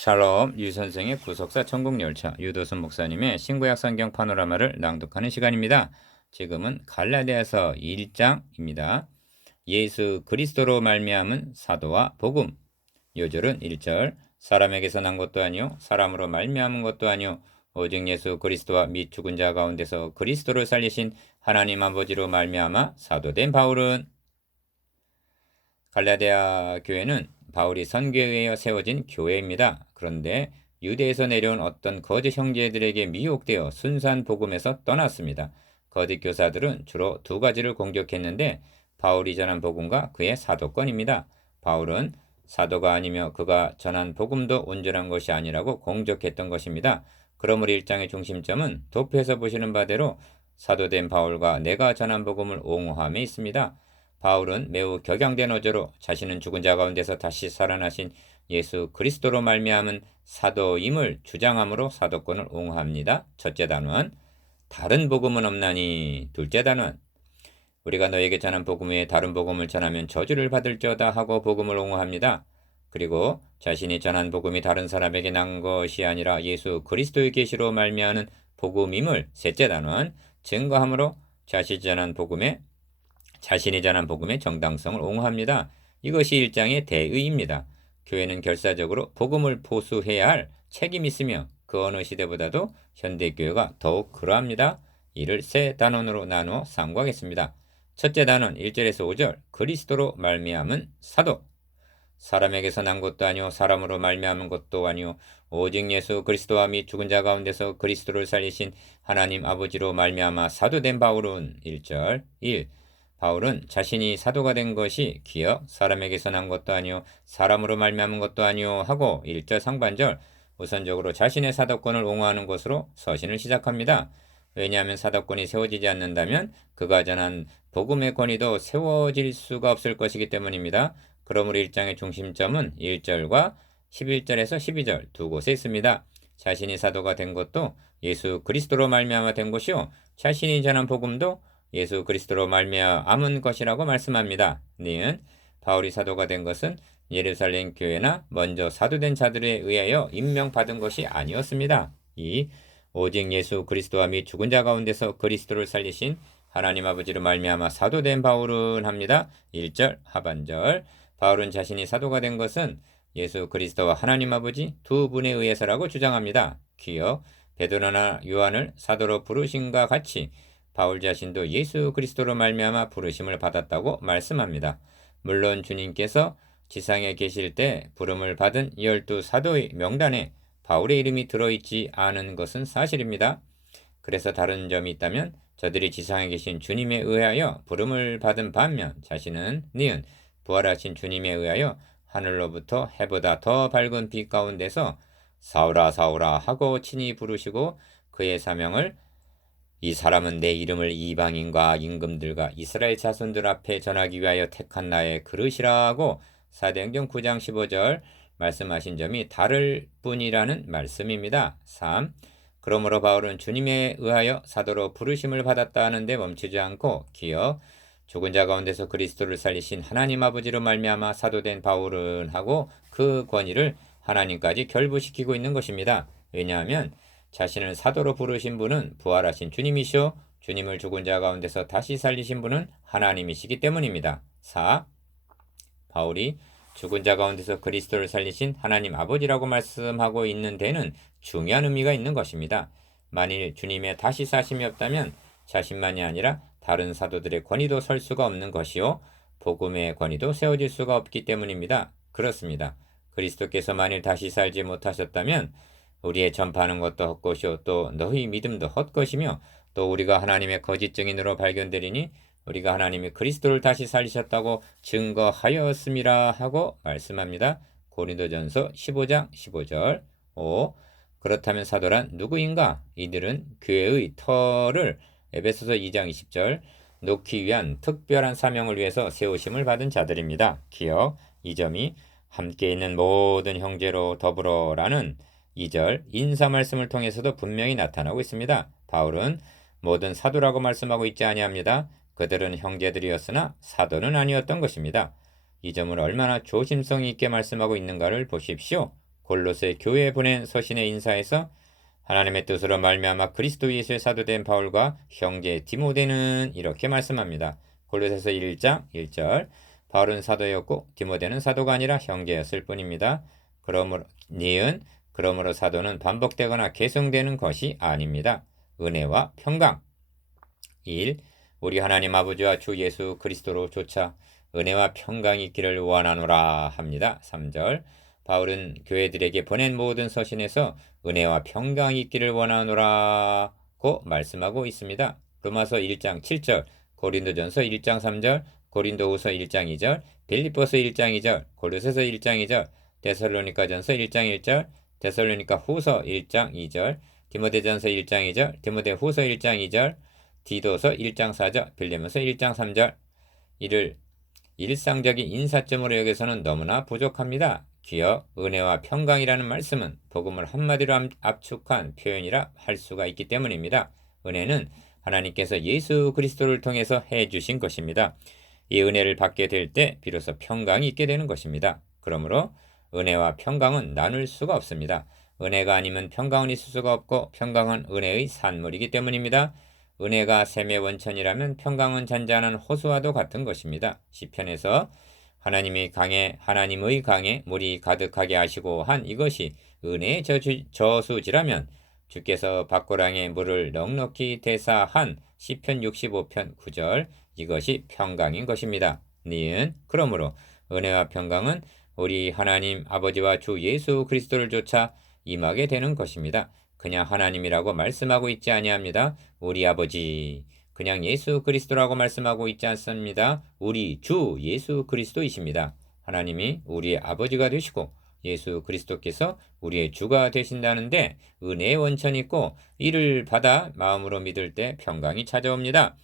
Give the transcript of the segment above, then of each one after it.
샬롬 유선생의 구속사 천국열차 유도순 목사님의 신구약 성경 파노라마를 낭독하는 시간입니다. 지금은 갈라디아서 1장입니다. 예수 그리스도로 말미암은 사도와 복음. 요절은 1절 사람에게서 난 것도 아니요 사람으로 말미암은 것도 아니요 오직 예수 그리스도와 및 죽은 자 가운데서 그리스도를 살리신 하나님 아버지로 말미암아 사도된 바울은. 갈라디아 교회는 바울이 선교에 의해 세워진 교회입니다. 그런데 유대에서 내려온 어떤 거짓 형제들에게 미혹되어 순수한 복음에서 떠났습니다. 거짓 교사들은 주로 두 가지를 공격했는데 바울이 전한 복음과 그의 사도권입니다. 바울은 사도가 아니며 그가 전한 복음도 온전한 것이 아니라고 공격했던 것입니다. 그러므로 1장의 중심점은 도표에서 보시는 바대로 사도된 바울과 내가 전한 복음을 옹호함에 있습니다. 바울은 매우 격양된 어조로 자신은 죽은 자 가운데서 다시 살아나신 예수 그리스도로 말미암은 사도임을 주장함으로 사도권을 옹호합니다. 첫째 단원, 다른 복음은 없나니. 둘째 단원, 우리가 너에게 전한 복음 외에 다른 복음을 전하면 저주를 받을지어다 하고 복음을 옹호합니다. 그리고 자신이 전한 복음이 다른 사람에게 난 것이 아니라 예수 그리스도의 계시로 말미암은 복음임을 셋째 단원, 증거함으로 자신이 전한 복음의 정당성을 옹호합니다. 이것이 1장의 대의입니다. 교회는 결사적으로 복음을 보수해야 할 책임이 있으며 그 어느 시대보다도 현대교회가 더욱 그러합니다. 이를 세 단원으로 나누어 상고하겠습니다. 첫째 단원 1절에서 5절 그리스도로 말미암은 사도. 사람에게서 난 것도 아니요 사람으로 말미암은 것도 아니요 오직 예수 그리스도와 및 죽은 자 가운데서 그리스도를 살리신 하나님 아버지로 말미암아 사도된 바울은 1절 1. 바울은 자신이 사도가 된 것이 기어 사람에게서 난 것도 아니요 사람으로 말미암은 것도 아니요 하고 1절 상반절 우선적으로 자신의 사도권을 옹호하는 것으로 서신을 시작합니다. 왜냐하면 사도권이 세워지지 않는다면 그가 전한 복음의 권위도 세워질 수가 없을 것이기 때문입니다. 그러므로 1장의 중심점은 1절과 11절에서 12절 두 곳에 있습니다. 자신이 사도가 된 것도 예수 그리스도로 말미암아 된 것이요 자신이 전한 복음도 예수 그리스도로 말미암은 것이라고 말씀합니다. 니은 바울이 사도가 된 것은 예루살렘 교회나 먼저 사도된 자들에 의하여 임명받은 것이 아니었습니다. 오직 예수 그리스도와 및 죽은 자 가운데서 그리스도를 살리신 하나님 아버지로 말미암아 사도된 바울은 합니다. 1절 하반절 바울은 자신이 사도가 된 것은 예수 그리스도와 하나님 아버지 두 분에 의해서라고 주장합니다. 기어 베드로나 요한을 사도로 부르심과 같이 바울 자신도 예수 그리스도로 말미암아 부르심을 받았다고 말씀합니다. 물론 주님께서 지상에 계실 때 부름을 받은 12 사도의 명단에 바울의 이름이 들어있지 않은 것은 사실입니다. 그래서 다른 점이 있다면 저들이 지상에 계신 주님에 의하여 부름을 받은 반면 자신은 니은 부활하신 주님에 의하여 하늘로부터 해보다 더 밝은 빛 가운데서 사울아 사울아 하고 친히 부르시고 그의 사명을 이 사람은 내 이름을 이방인과 임금들과 이스라엘 자손들 앞에 전하기 위하여 택한 나의 그릇이라고 사도행전 9장 15절 말씀하신 점이 다를 뿐이라는 말씀입니다. 3. 그러므로 바울은 주님에 의하여 사도로 부르심을 받았다 하는데 멈추지 않고 기어 죽은 자 가운데서 그리스도를 살리신 하나님 아버지로 말미암아 사도된 바울은 하고 그 권위를 하나님까지 결부시키고 있는 것입니다. 왜냐하면 자신을 사도로 부르신 분은 부활하신 주님이시오 주님을 죽은 자 가운데서 다시 살리신 분은 하나님이시기 때문입니다. 4. 바울이 죽은 자 가운데서 그리스도를 살리신 하나님 아버지라고 말씀하고 있는 데는 중요한 의미가 있는 것입니다. 만일 주님의 다시 사심이 없다면 자신만이 아니라 다른 사도들의 권위도 설 수가 없는 것이요 복음의 권위도 세워질 수가 없기 때문입니다. 그렇습니다. 그리스도께서 만일 다시 살지 못하셨다면 우리의 전파하는 것도 헛것이요 또 너희 믿음도 헛것이며 또 우리가 하나님의 거짓 증인으로 발견되리니 우리가 하나님이 그리스도를 다시 살리셨다고 증거하였음이라 하고 말씀합니다. 고린도전서 15장 15절 5. 그렇다면 사도란 누구인가? 이들은 교회의 터를 에베소서 2장 20절 놓기 위한 특별한 사명을 위해서 세우심을 받은 자들입니다. 기억 이 점이 함께 있는 모든 형제로 더불어라는 2절 인사 말씀을 통해서도 분명히 나타나고 있습니다. 바울은 모든 사도라고 말씀하고 있지 아니합니다. 그들은 형제들이었으나 사도는 아니었던 것입니다. 이 점을 얼마나 조심성 있게 말씀하고 있는가를 보십시오. 골로새 교회에 보낸 서신의 인사에서 하나님의 뜻으로 말미암아 그리스도 예수의 사도된 바울과 형제 디모데는 이렇게 말씀합니다. 골로새서 1장 1절 바울은 사도였고 디모데는 사도가 아니라 형제였을 뿐입니다. 그러므로 사도는 반복되거나 계승되는 것이 아닙니다. 은혜와 평강 1. 우리 하나님 아버지와 주 예수 그리스도로 조차 은혜와 평강이 있기를 원하노라 합니다. 3절 바울은 교회들에게 보낸 모든 서신에서 은혜와 평강이 있기를 원하노라고 말씀하고 있습니다. 로마서 1장 7절, 고린도전서 1장 3절, 고린도후서 1장 2절, 빌립보서 1장 2절, 골로새서 1장 2절, 데살로니가전서 1장 1절, 데살로니가 후서 1장 2절, 디모데전서 1장 2절, 디모데후서 1장 2절, 디도서 1장 4절, 빌레몬서 1장 3절. 이를 일상적인 인사점으로 여겨서는 너무나 부족합니다. 기어 은혜와 평강이라는 말씀은 복음을 한마디로 압축한 표현이라 할 수가 있기 때문입니다. 은혜는 하나님께서 예수 그리스도를 통해서 해주신 것입니다. 이 은혜를 받게 될 때 비로소 평강이 있게 되는 것입니다. 그러므로 은혜와 평강은 나눌 수가 없습니다. 은혜가 아니면 평강은 있을 수가 없고 평강은 은혜의 산물이기 때문입니다. 은혜가 샘의 원천이라면 평강은 잔잔한 호수와도 같은 것입니다. 시편에서 하나님의 강에 물이 가득하게 하시고 한 이것이 은혜의 저수지라면 주께서 밭고랑에 물을 넉넉히 대사한 시편 65편 9절 이것이 평강인 것입니다. 니은 그러므로 은혜와 평강은 우리 하나님 아버지와 주 예수 그리스도를 조차 임하게 되는 것입니다. 그냥 하나님이라고 말씀하고 있지 아니합니다. 우리 아버지 그냥 예수 그리스도라고 말씀하고 있지 않습니다. 우리 주 예수 그리스도이십니다. 하나님이 우리의 아버지가 되시고 예수 그리스도께서 우리의 주가 되신다는데 은혜의 원천이 있고 이를 받아 마음으로 믿을 때 평강이 찾아옵니다.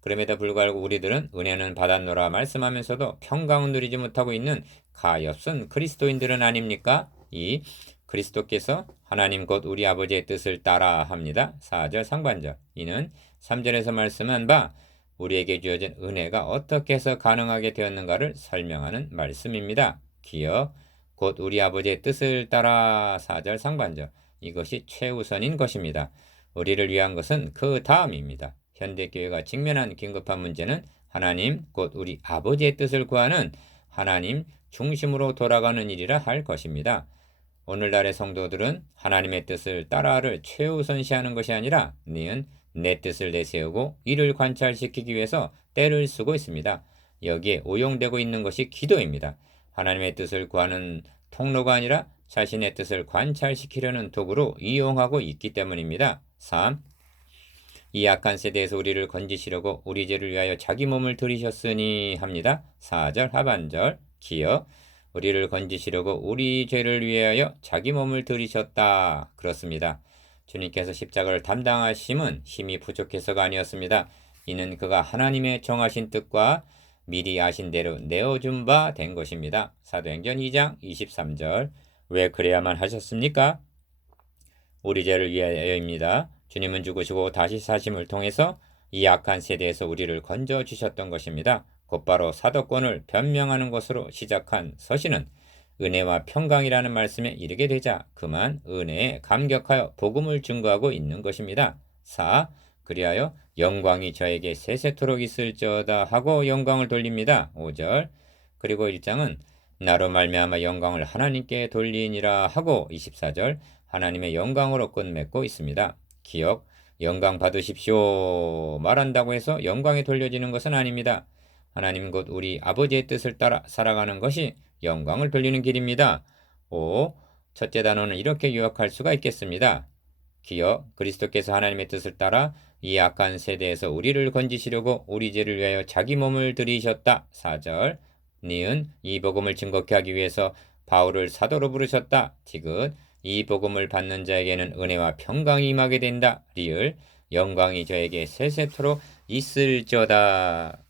그럼에도 불구하고 우리들은 은혜는 받았노라 말씀하면서도 평강은 누리지 못하고 있는 가엾은 그리스도인들은 아닙니까? 이 그리스도께서 하나님 곧 우리 아버지의 뜻을 따라 합니다. 4절 상반절 이는 3절에서 말씀한 바 우리에게 주어진 은혜가 어떻게 해서 가능하게 되었는가를 설명하는 말씀입니다. 기어 곧 우리 아버지의 뜻을 따라 4절 상반절 이것이 최우선인 것입니다. 우리를 위한 것은 그 다음입니다. 현대교회가 직면한 긴급한 문제는 하나님 곧 우리 아버지의 뜻을 구하는 하나님 중심으로 돌아가는 일이라 할 것입니다. 오늘날의 성도들은 하나님의 뜻을 따라를 최우선시하는 것이 아니라 니은 내 뜻을 내세우고 이를 관찰시키기 위해서 때를 쓰고 있습니다. 여기에 오용되고 있는 것이 기도입니다. 하나님의 뜻을 구하는 통로가 아니라 자신의 뜻을 관찰시키려는 도구로 이용하고 있기 때문입니다. 3. 이 악한 세대에서 우리를 건지시려고 우리 죄를 위하여 자기 몸을 들이셨으니 합니다. 4절 하반절 기어 우리를 건지시려고 우리 죄를 위하여 자기 몸을 들이셨다. 그렇습니다. 주님께서 십자가를 담당하심은 힘이 부족해서가 아니었습니다. 이는 그가 하나님의 정하신 뜻과 미리 아신 대로 내어준 바 된 것입니다. 사도행전 2장 23절 왜 그래야만 하셨습니까? 우리 죄를 위하여입니다. 주님은 죽으시고 다시 사심을 통해서 이 악한 세대에서 우리를 건져주셨던 것입니다. 곧바로 사도권을 변명하는 것으로 시작한 서신은 은혜와 평강이라는 말씀에 이르게 되자 그만 은혜에 감격하여 복음을 증거하고 있는 것입니다. 4. 그리하여 영광이 저에게 세세토록 있을지어다 하고 영광을 돌립니다. 5절 그리고 1장은 나로 말미암아 영광을 하나님께 돌리니라 하고 24절 하나님의 영광으로 끝맺고 있습니다. 기억, 영광 받으십시오 말한다고 해서 영광이 돌려지는 것은 아닙니다. 하나님 곧 우리 아버지의 뜻을 따라 살아가는 것이 영광을 돌리는 길입니다. 5. 첫째 단어는 이렇게 요약할 수가 있겠습니다. 기억, 그리스도께서 하나님의 뜻을 따라 이 악한 세대에서 우리를 건지시려고 우리 죄를 위하여 자기 몸을 들이셨다. 4절 니은 이 복음을 증거케 하기 위해서 바울을 사도로 부르셨다. 디귿 이 복음을 받는 자에게는 은혜와 평강이 임하게 된다. 리을 영광이 저에게 세세토록 있을지어다.